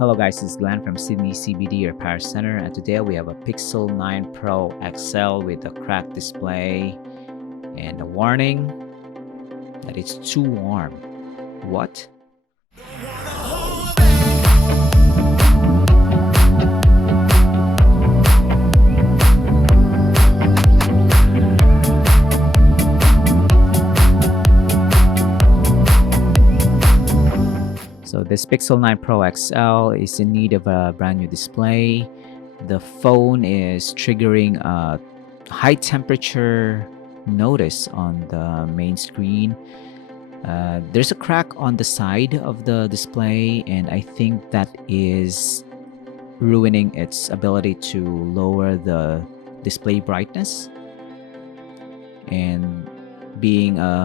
Hello guys, this is Glenn from Sydney CBD Repair Centre, and today we have a Pixel 9 Pro XL with a cracked display and a warning that it's too warm. What? So this Pixel 9 Pro XL is in need of a brand new display. The phone is triggering a high temperature notice on the main screen. There's a crack on the side of the display, and I think that is ruining its ability to lower the display brightness. And being a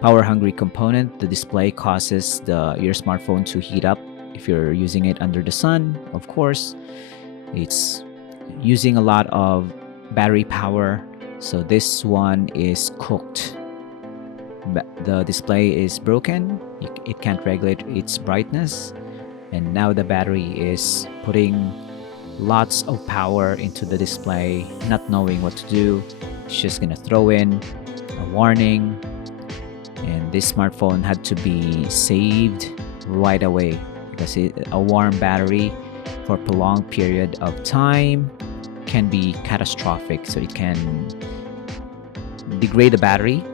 power hungry component, the display causes your smartphone to heat up if you're using it under the sun. Of course, it's using a lot of battery power, so this one is cooked. The display is broken, it can't regulate its brightness, and now the battery is putting lots of power into the display, not knowing what to do. It's just gonna throw in a warning, and this smartphone had to be saved right away because a warm battery for a prolonged period of time can be catastrophic. So it can degrade the battery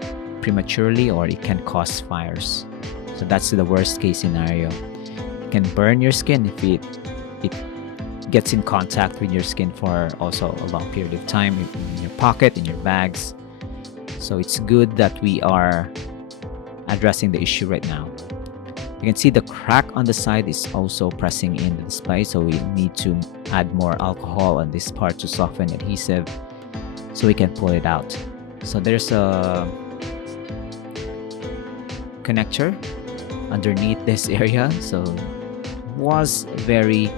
prematurely, or it can cause fires. So that's the worst case scenario. It can burn your skin if it gets in contact with your skin for also a long period of time, in your pocket, in your bags. So it's good that we are addressing the issue right now. You can see the crack on the side is also pressing in the display, so we need to add more alcohol on this part to soften adhesive so we can pull it out. So there's a connector underneath this area, so it was a very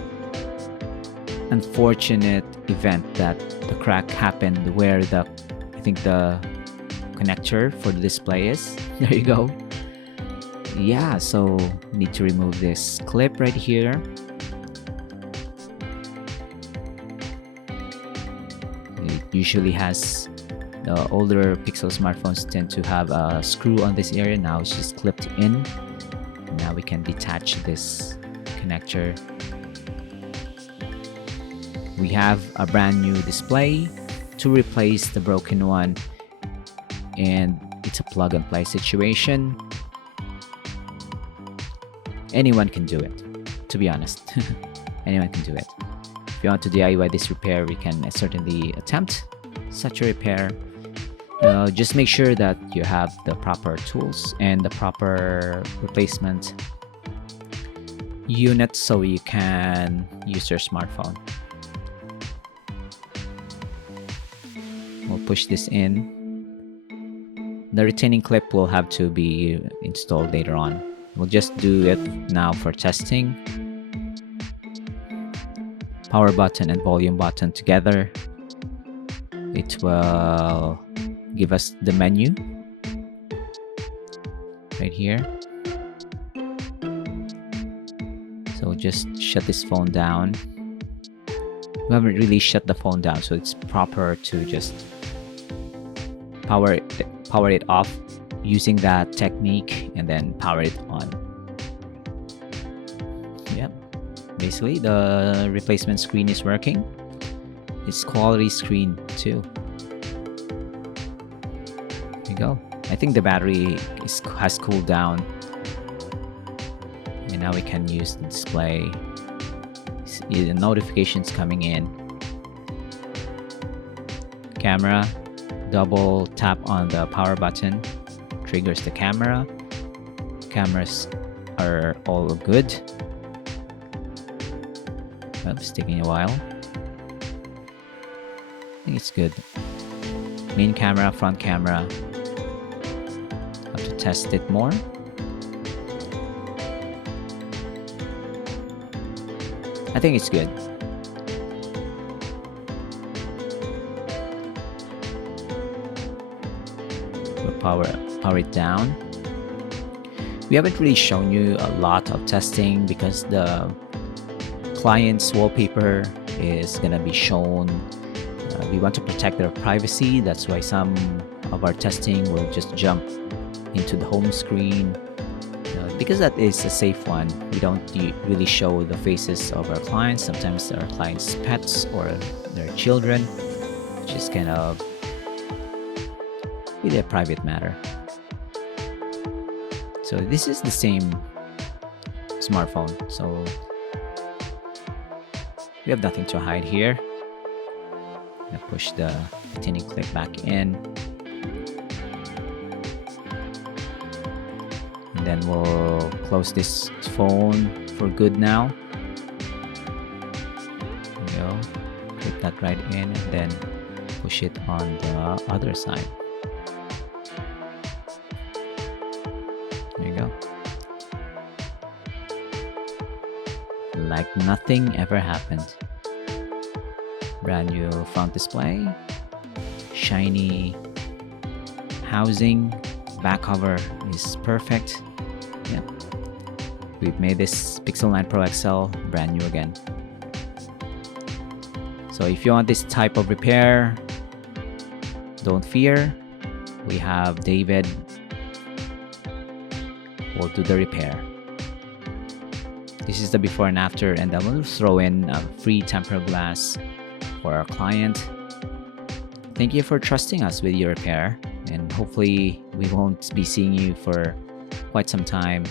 unfortunate event that the crack happened where I think the connector for the display is. There you go. Yeah, so need to remove this clip right here. It usually has, the older Pixel smartphones tend to have a screw on this area. Now it's just clipped in. Now we can detach this connector. We have a brand new display to replace the broken one, and it's a plug and play situation. Anyone can do it, to be honest. Anyone can do it. If you want to DIY this repair, we can certainly attempt such a repair. Just make sure that you have the proper tools and the proper replacement unit so you can use your smartphone. We'll push this in. The retaining clip will have to be installed later on. We'll just do it now for testing. Power button and volume button together. It will give us the menu right here. So just shut this phone down. We haven't really shut the phone down, so it's proper to just power it off using that technique and then power it on. Yep, basically the replacement screen is working. It's quality screen too. There you go. I think the battery has cooled down, and now we can use the display. See the notifications coming in. Camera, double tap on the power button triggers the camera. Cameras are all good. It's taking a while. I think it's good. Main camera, front camera. Have to test it more. I think it's good. We'll power it down. We haven't really shown you a lot of testing because the client's wallpaper is gonna be shown. We want to protect their privacy. That's why some of our testing will just jump into the home screen, because that is a safe one. We don't really show the faces of our clients. Sometimes our clients' pets or their children, which is kind of really a private matter. So this is the same smartphone, so we have nothing to hide here. I'm gonna push the tiny clip back in, and then we'll close this phone for good now. There we go. Put that right in, and then push it on the other side. There you go. Like nothing ever happened. Brand new front display, shiny housing, back cover is perfect. Yeah, we've made this Pixel 9 Pro XL brand new again. So if you want this type of repair, don't fear. We have David will do the repair. This is the before and after, and I will throw in a free tempered glass for our client. Thank you for trusting us with your repair, and hopefully we won't be seeing you for quite some time.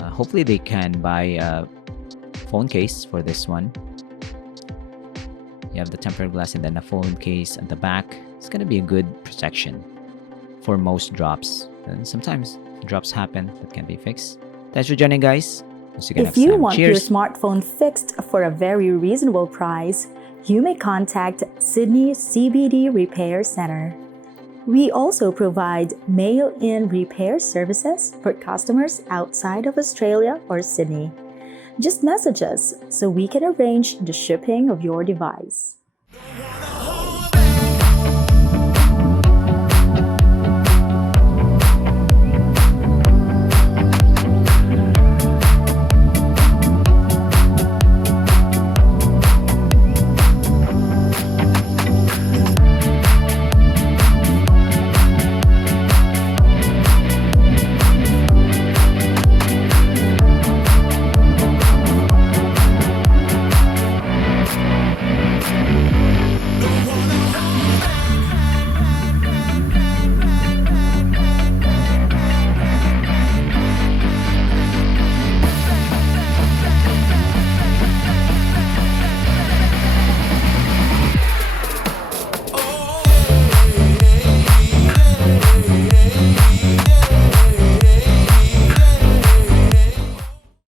Hopefully they can buy a phone case for this one. You have the tempered glass and then a phone case at the back. It's going to be a good protection for most drops, and sometimes drops happen that can be fixed. Thanks for joining, guys. If you want your smartphone fixed for a very reasonable price, you may contact Sydney CBD Repair Centre. We also provide mail-in repair services for customers outside of Australia or Sydney. Just message us so we can arrange the shipping of your device.